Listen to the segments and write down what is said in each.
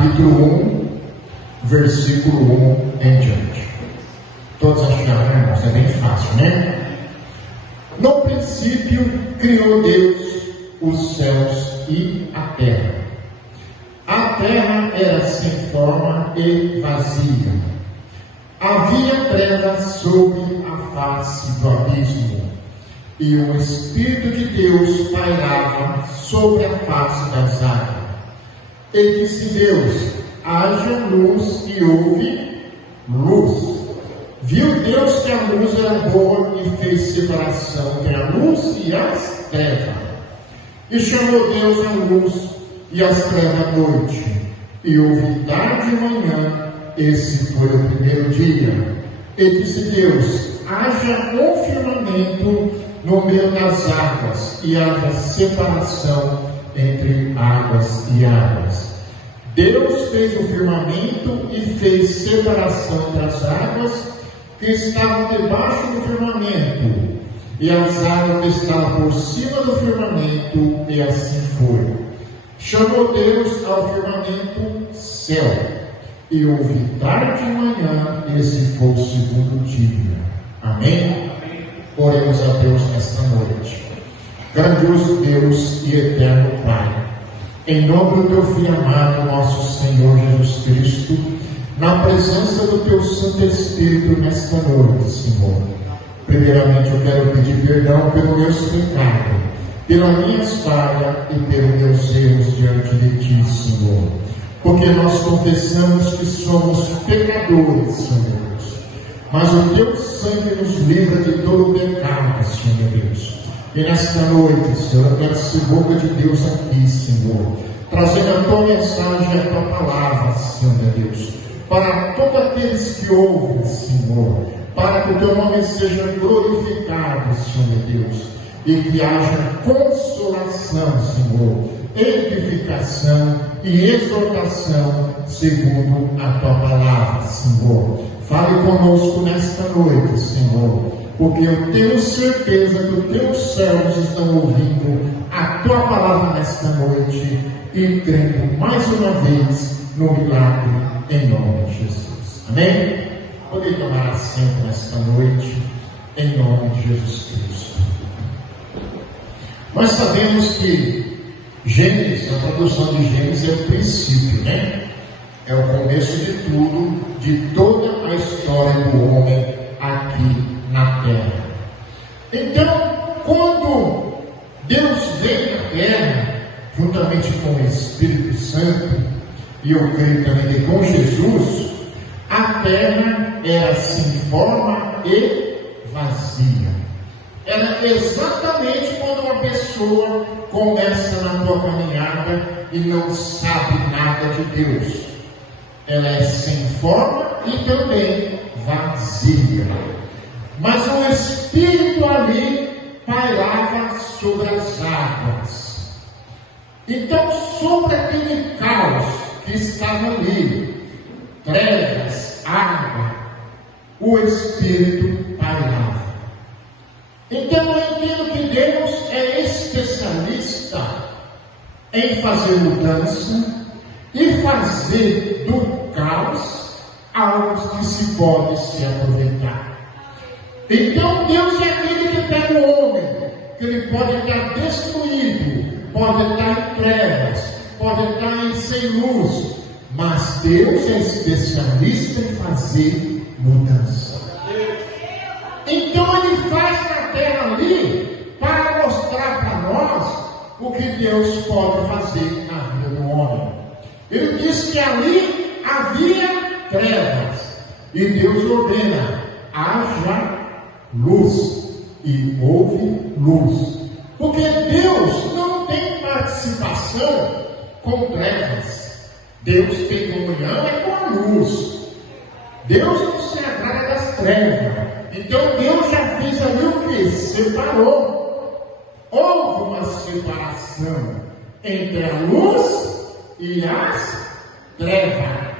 capítulo 1, versículo 1 em diante. Todos acharam, né, irmãos? É bem fácil, né? No princípio criou Deus os céus e a terra. A terra era sem forma e vazia. Havia trevas sobre a face do abismo, e o Espírito de Deus pairava sobre a face das águas. E disse Deus: haja luz, e houve luz. Viu Deus que a luz era boa e fez separação entre a luz e as trevas. E chamou Deus a luz e as trevas à noite. E houve tarde e manhã, esse foi o primeiro dia. E disse Deus: haja um firmamento no meio das águas, e haja separação entre águas e águas. Deus fez o firmamento e fez separação entre as águas que estavam debaixo do firmamento, e as águas que estavam por cima do firmamento, e assim foi. Chamou Deus ao firmamento céu, e houve tarde e manhã, esse foi o segundo dia. Amém? Oremos a Deus nesta noite. Grandioso Deus e eterno Pai, em nome do Teu Filho amado, nosso Senhor Jesus Cristo, na presença do Teu Santo Espírito nesta noite, Senhor. Primeiramente eu quero pedir perdão pelos meus pecados, pelas minhas falhas e pelos meus erros diante de Ti, Senhor. Porque nós confessamos que somos pecadores, Senhor Deus. Mas o Teu sangue nos livra de todo o pecado, Senhor Deus. E nesta noite, Senhor, eu quero ser boca de Deus aqui, Senhor, trazendo a Tua mensagem e a Tua palavra, Senhor Deus, para todos aqueles que ouvem, Senhor, para que o Teu nome seja glorificado, Senhor Deus, e que haja consolação, Senhor, edificação e exortação segundo a Tua palavra, Senhor. Fale conosco nesta noite, Senhor, porque eu tenho certeza que os Teus servos estão ouvindo a Tua palavra nesta noite e crendo mais uma vez no milagre em nome de Jesus. Amém? Podem tomar assento nesta noite em nome de Jesus Cristo. Nós sabemos que Gênesis, a tradução de Gênesis é o princípio, né? É o começo de tudo, de toda a história do homem aqui na terra. Então, quando Deus veio à terra, juntamente com o Espírito Santo, e eu creio também que com Jesus, a terra era sem forma e vazia. Era exatamente quando uma pessoa começa na sua caminhada e não sabe nada de Deus. Ela é sem forma e também vazia. Mas o Espírito ali pairava sobre as águas. Então, sobre aquele caos que estava ali, trevas, água, o Espírito pairava. Então eu entendo que Deus é especialista em fazer mudança e fazer do caos algo que se pode se aproveitar. Então Deus é aquele que pega o homem, que ele pode estar destruído, pode estar em trevas, pode estar sem luz, mas Deus é especialista em fazer mudança. Então ele faz na terra ali para mostrar para nós o que Deus pode fazer na vida do homem. Ele diz que ali havia trevas e Deus ordena: haja luz, e houve luz. Porque Deus não tem participação com trevas. Deus tem comunhão é com a luz. Deus não se agrada das trevas. Então Deus já fez ali o que? Separou. Houve uma separação entre a luz e as trevas.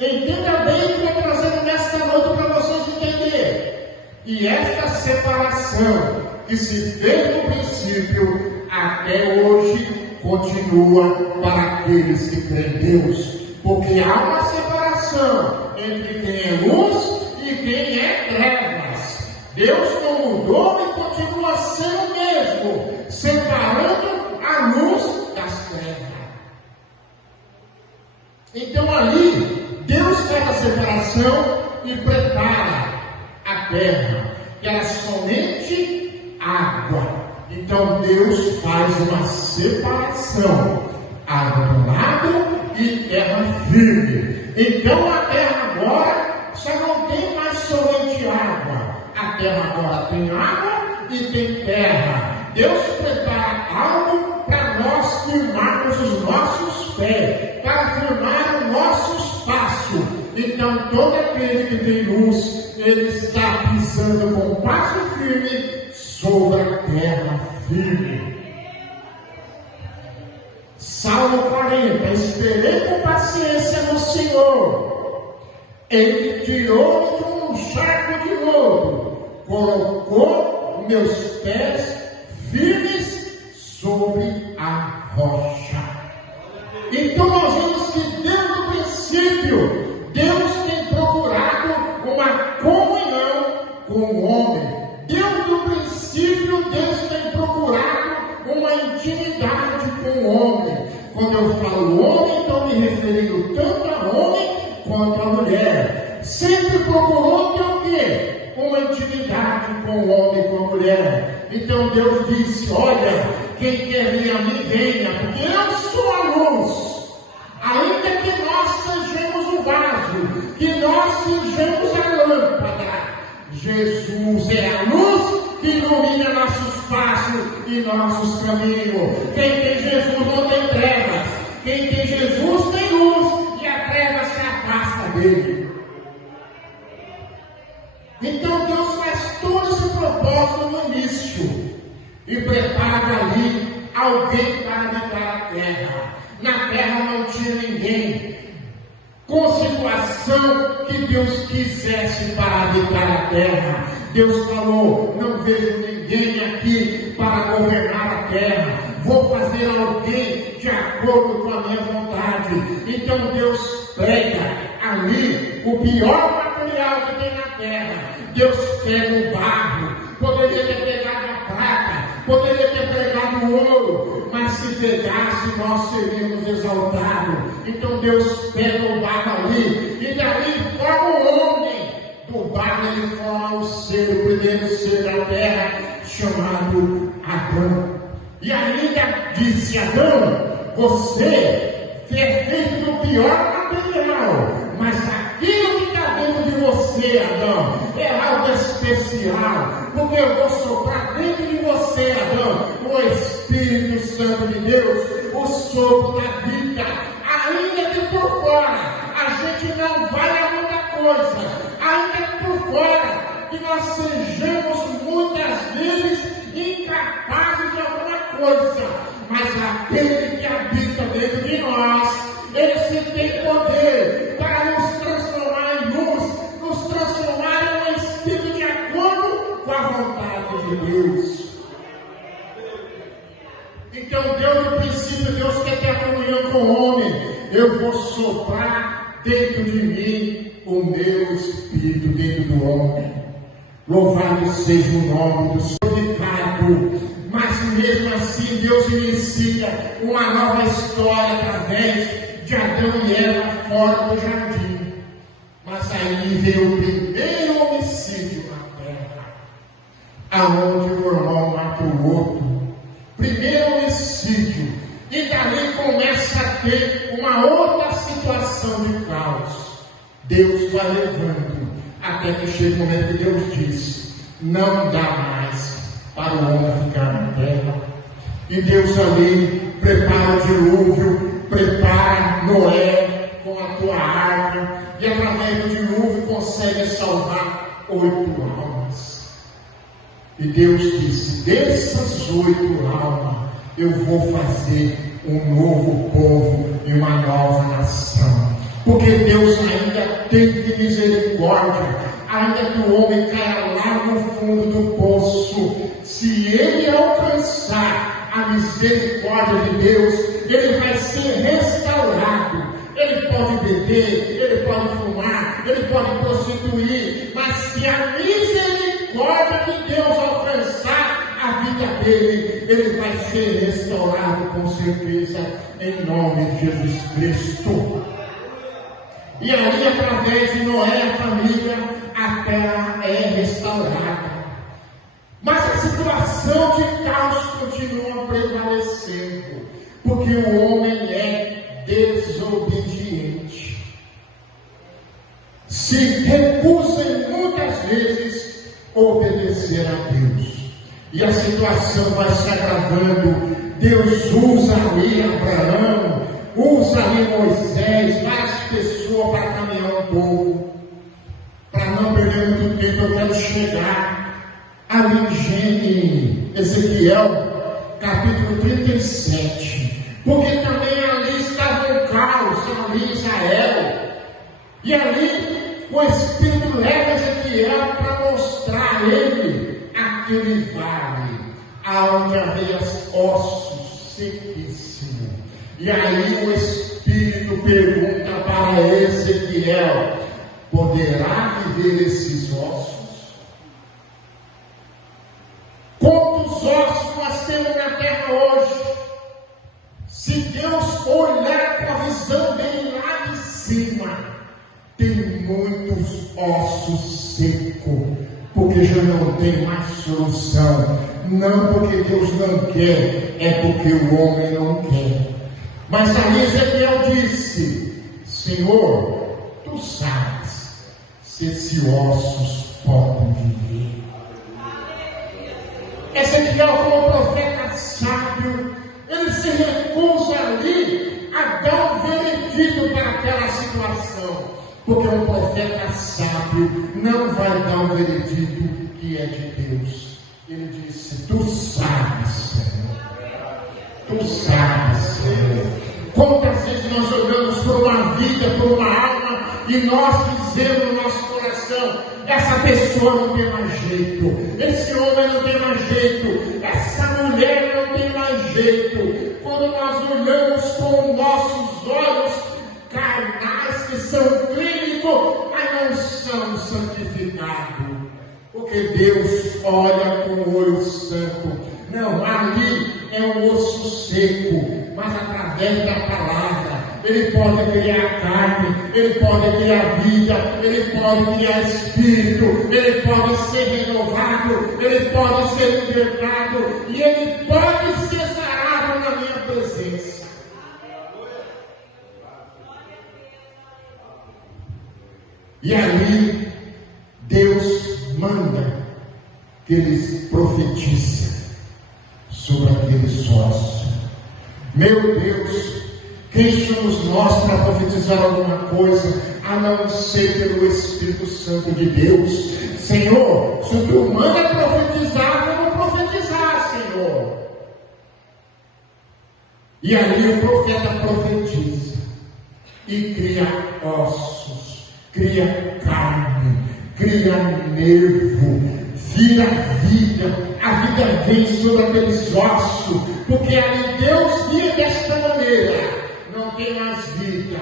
Entenda bem o que eu estou trazendo nesta noite para vocês entenderem. E esta separação que se fez no princípio, até hoje, continua para aqueles que creem em Deus. porque há uma separação entre quem é luz e quem é trevas. Deus não mudou e continua sendo o mesmo, separando a luz das trevas. Então ali, Deus faz a separação e prepara a terra, que era somente água. Então Deus faz uma separação, água do lado e terra firme. Então a terra agora só não tem mais somente água. A terra agora tem água e tem terra. Deus prepara algo para nós firmarmos os nossos pés, para firmar o nosso espaço. Então todo aquele que tem luz, ele está pisando com passo firme sobre a terra firme. Salmo 40, esperei com paciência no Senhor. Ele tirou-me de um charco de lodo, colocou meus pés firmes sobre a rocha. Então nós vemos que desde o princípio, Deus tem procurado uma comunhão com o homem. Desde o princípio, Deus tem procurado uma intimidade com o homem. Quando eu falo homem, estou me referindo tanto a homem quanto a mulher. Sempre procurou ter o quê? Uma intimidade com o homem e com a mulher. Então Deus disse: olha, quem quer vir a mim, venha, porque eu sou a luz. Ainda que nós sejamos o vaso, que nós sejamos a lâmpada, Jesus é a luz que ilumina nossos passos e nossos caminhos. Quem tem Jesus não tem trevas. Quem tem Jesus tem luz, e a treva se afasta dele. Então Deus faz todo esse propósito no início e prepara ali alguém para habitar a terra. Na terra não tinha ninguém com situação que Deus quisesse para habitar a terra. Deus falou: não vejo ninguém aqui para governar a terra, vou fazer alguém de acordo com a minha vontade. Então Deus pega ali o pior material que tem na terra. Deus pega o barro, poderia ter pegado a prata, poderia ter pegado o ouro, mas se pegasse nós seríamos exaltados. Então Deus pega o barro ali, e dali forma o homem. Do barro ele forma o ser, o primeiro ser da terra, chamado Adão. E ainda disse: Adão, você é feito do pior material, mas aquilo que está dentro de você, Adão, é algo especial, porque eu vou soprar dentro de você, Adão, o Espírito Santo de Deus, o sopro da vida. Ainda que por fora a gente não vai a muita coisa, ainda que por fora que nós sejamos muitas vezes incapazes de alguma coisa, mas aquele que habita dentro de nós, esse tem poder para nos transformar em luz, nos transformar em um espírito de acordo com a vontade de Deus. Então Deus, no princípio, Deus quer ter a comunhão com o homem. Eu vou soprar dentro de mim o meu espírito, dentro do homem. Louvado seja o nome do Senhor. Mas mesmo assim Deus inicia uma nova história através de Adão e Eva fora do jardim. Mas aí veio o primeiro homicídio na terra, aonde o irmão mata o outro. Primeiro homicídio. E dali começa a ter uma outra situação de caos. Deus vai levando, até que chega o momento que Deus diz: não dá mais para o homem ficar na terra. E Deus ali prepara o dilúvio, prepara Noé com a tua arca, e através do dilúvio consegue salvar 8 almas. E Deus disse: dessas 8 almas eu vou fazer um novo povo e uma nova nação. Porque Deus ainda tem misericórdia, ainda que o homem caia lá no fundo do poço, se ele alcançar a misericórdia de Deus, ele vai ser restaurado. Ele pode beber, ele pode fumar, ele pode prostituir, mas se a misericórdia de Deus alcançar a vida dele, ele vai ser restaurado com certeza, em nome de Jesus Cristo. E aí, através de Noé, a família, a terra é restaurada. Mas a situação de caos continua prevalecendo, porque o homem é desobediente. Se recusa muitas vezes obedecer a Deus. E a situação vai se agravando. Deus usa ali Abraão, usa ali Moisés, várias pessoas para caminhar o povo. Para não perder muito tempo, eu quero chegar ali em Ezequiel, capítulo 37. Porque também ali estava o caos, ali em Israel. E ali o Espírito leva Ezequiel para mostrar a ele aquele vale, aonde havia ossos sequíssimos. E aí o Espírito pergunta para Ezequiel: poderá viver esses ossos? Quantos ossos nós temos na terra hoje? Se Deus olhar com a visão dele lá de cima, tem muitos ossos secos, porque já não tem mais solução. Não porque Deus não quer, é porque o homem não quer. Mas aí Ezequiel disse: Senhor, tu sabes se esses ossos podem viver. Ezequiel, como profeta sábio, ele se recusa ali a dar um veredito para aquela situação, porque um profeta sábio não vai dar um veredito que é de Deus. Ele disse: tu sabes, Senhor, tu sabes, Senhor. Quantas vezes nós olhamos por uma vida, por uma alma, e nós dizemos no nosso coração: essa pessoa não tem mais jeito, esse homem não tem mais jeito, essa mulher não tem mais jeito. Quando nós olhamos com nossos olhos carnais, que são clínicos, mas não são santificados, porque Deus olha com o olho santo. Não, ali é um osso seco, mas através da palavra ele pode criar carne, ele pode criar vida, ele pode criar espírito, ele pode ser renovado, ele pode ser libertado e ele pode ser sarado na minha presença. E ali Deus manda que eles profetizem sobre aqueles ossos. Meu Deus, quem somos nós para profetizar alguma coisa, a não ser pelo Espírito Santo de Deus? Senhor, se tu manda profetizar, eu vou profetizar, Senhor. E ali o profeta profetiza e cria ossos, cria carne, cria nervo, vira vida. A vida vem sobre aqueles ossos, porque ali Deus via desta maneira: não tem mais vida,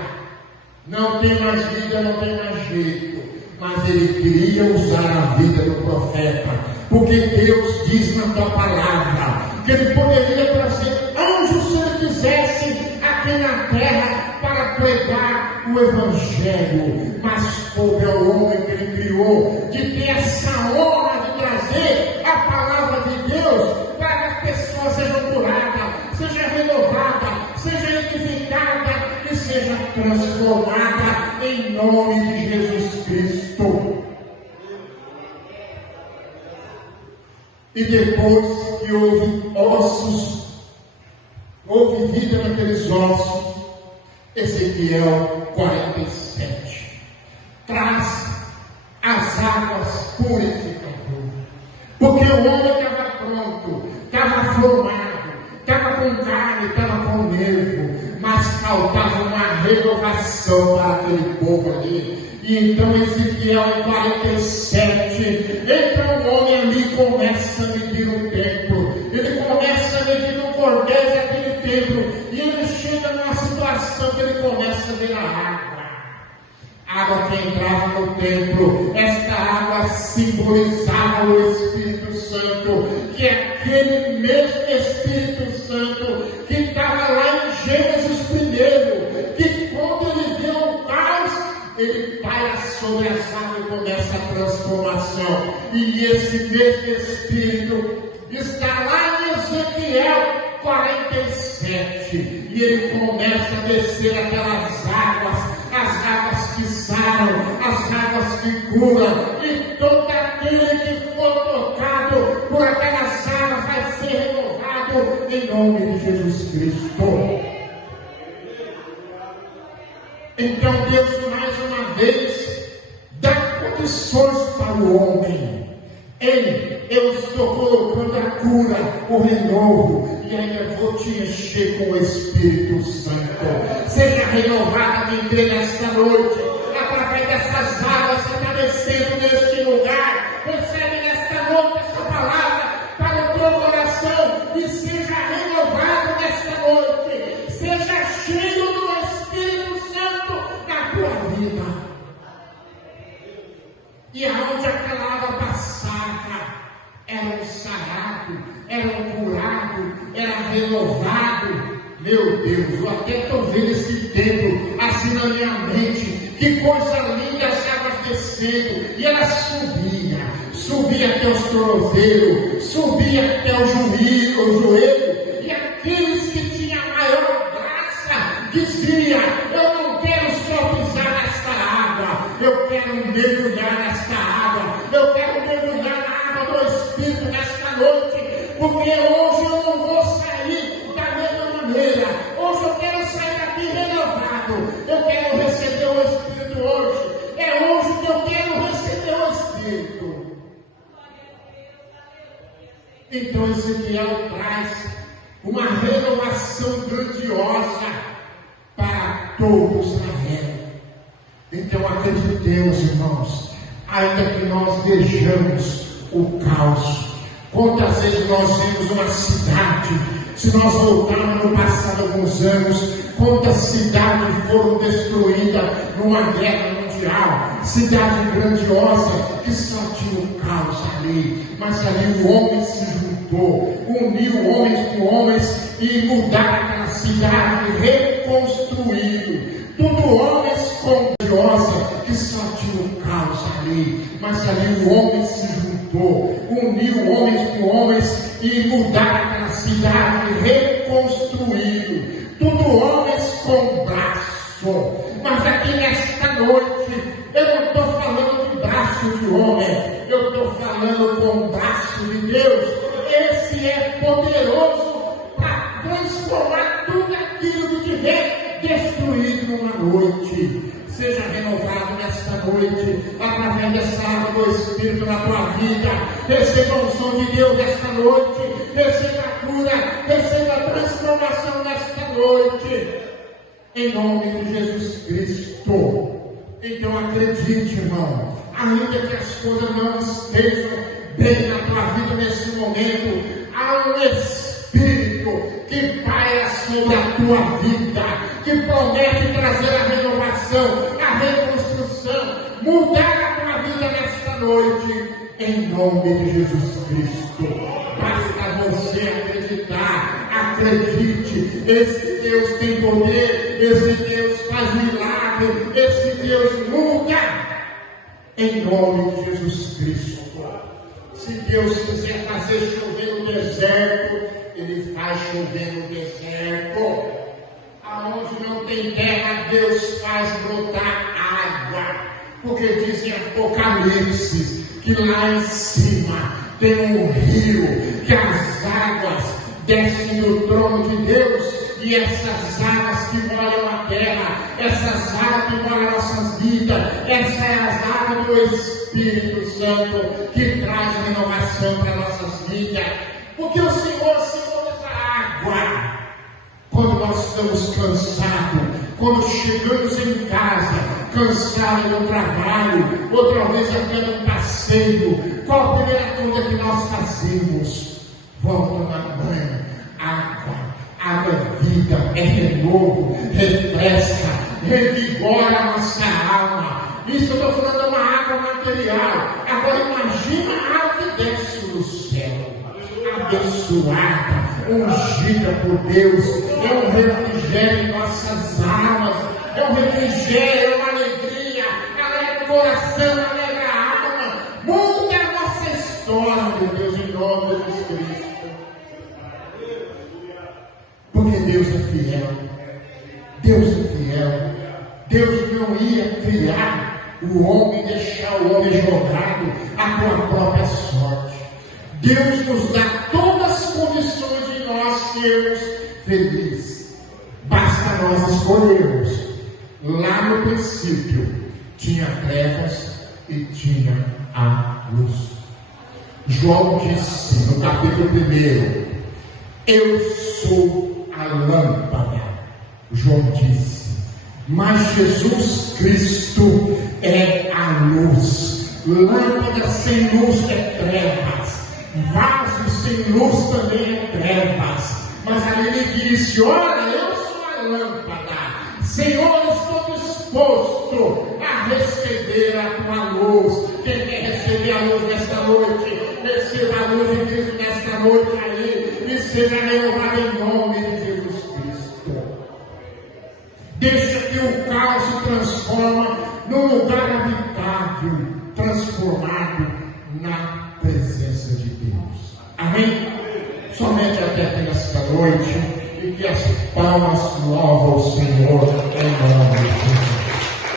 não tem mais vida, não tem mais jeito. Mas ele queria usar a vida do profeta, porque Deus diz na tua palavra que ele poderia trazer anjos se ele quisesse aqui na terra para pregar o Evangelho, mas coube ao homem que ele criou de ter essa honra de trazer a palavra de Deus para que as pessoas sejam curadas, sejam renovadas, sejam edificadas e sejam transformadas em nome de Jesus Cristo. E depois que houve ossos, houve vida naqueles ossos, Ezequiel 47 traz as águas purificadoras, porque o homem estava pronto, estava formado, estava com carne, estava com nervo, mas faltava uma renovação para aquele povo ali. E então Ezequiel 47, entra um homem ali e começa a medir o templo, ele começa a medir no cordel daquele templo, e ele chega numa situação que ele começa a ver a água. água que entrava no templo, esta água simbolizava o Espírito Santo, que é aquele mesmo Espírito Santo que estava lá em Gênesis 1, que quando ele vê o caos, ele paira sobre as águas e começa a transformação. E esse mesmo Espírito está lá em Ezequiel 47, e ele começa a descer aquelas águas, as águas que saram, as águas que curam, e todo aquele que for tocado por aquelas águas vai ser renovado em nome de Jesus Cristo. Então Deus mais uma vez dá condições para o homem. Eu estou colocando a cura, o renovo, e ainda vou te encher com o Espírito Santo. Seja renovada, minha igreja, nesta noite, através dessas águas que está descendo neste lugar. Recebe nesta noite essa palavra para o teu coração e seja renovado nesta noite. Seja cheio do Espírito Santo na tua vida. E aonde aquela água passava, era um sarado, era um curado, era renovado. Meu Deus, eu até estou vendo esse templo assim na minha mente. Que coisa linda, as águas descendo, e ela subia até os tornozelos, subia até o joelho, e aqueles que tinham maior graça diziam: eu não quero só pisar nesta água, eu quero mergulhar nesta água, eu quero mergulhar na água do Espírito nesta noite, porque hoje eu não vou sair da mesma maneira. Hoje eu quero sair daqui renovado, eu quero receber o Espírito hoje. É hoje que eu quero receber o Espírito. Então Ezequiel traz uma renovação grandiosa para todo Israel. Então acreditemos, irmãos, ainda que nós vejamos o caos, quantas vezes nós vimos uma cidade, se nós voltarmos no passado alguns anos, quantas cidades foram destruídas numa guerra mundial, cidade grandiosa, que só tinha o caos ali, mas ali o homem se juntou, uniu homens com homens e mudaram aquela cidade, reconstruíram. Tudo homens grandiosa, que só tinha o caos ali, mas ali o homem se juntou, uniu homens com homens e mudaram aquela cidade, reconstruíram. Tudo homens com braço, mas aqui nesta noite eu não estou falando de braço de homem, eu estou falando com o braço de Deus. Esse é poderoso para transformar tudo aquilo que tiver destruído numa noite. Seja renovado nesta noite, através dessa água do Espírito na tua vida. Receba a unção de Deus nesta noite, receba a cura, receba a transformação nesta noite, em nome de Jesus Cristo. Então acredite, irmão, ainda que as coisas não estejam bem na tua vida nesse momento, há um Espírito que paira sobre a tua vida, que promete trazer a renovação, a reconstrução, mudar a tua vida nesta noite, em nome de Jesus Cristo. Basta você acreditar, acredite, esse Deus tem poder, esse Deus faz milagre, esse Deus muda, em nome de Jesus Cristo. Se Deus quiser fazer chover no deserto, Ele faz chover no deserto. Aonde não tem terra, Deus faz brotar água. Porque diz em Apocalipse que lá em cima tem um rio, que as águas descem do trono de Deus, e essas águas que molham a terra, essas águas que molham nossas vidas, essas é as águas do Espírito Santo que traz renovação para nossas vidas. Porque o Senhor simboliza a água. Quando nós estamos cansados, quando chegamos em casa, cansados do trabalho, outra vez até no passeio, qual a primeira coisa que nós fazemos? Vamos tomar banho, água. Água é vida, é renovo, refresca, revigora a nossa alma, Isso eu estou falando de uma água material. Agora imagina a água que desce do céu, abençoada, ungida por Deus. É um refrigério em nossas almas, é um refrigério, é uma alegria, alegra o coração, alegra a alma, muda a nossa história, meu Deus, em nome de Jesus Cristo. Porque Deus é fiel, Deus é fiel. Deus não ia criar o homem e deixar o homem jogado à sua própria sorte. Deus nos dá todas as condições de nós sermos felizes. Basta nós escolhermos. Lá no princípio tinha trevas e tinha a luz. João disse no capítulo 1: eu sou a lâmpada. João disse. Mas Jesus Cristo é a luz. Lâmpada sem luz é trevas. Vaso sem luz também é trevas. Mas ali ele disse: olha, eu sou a lâmpada. Senhor, eu estou disposto a receber a tua luz. Quem quer receber a luz nesta noite, receba a luz de Cristo nesta noite aí, e seja renovado em nome de Jesus Cristo. Deixa que o caos se transforma num lugar habitável, transformado na presença de Deus. Amém? Somente até aqui nesta noite, e que as palmas louvam o Senhor em nome de Jesus.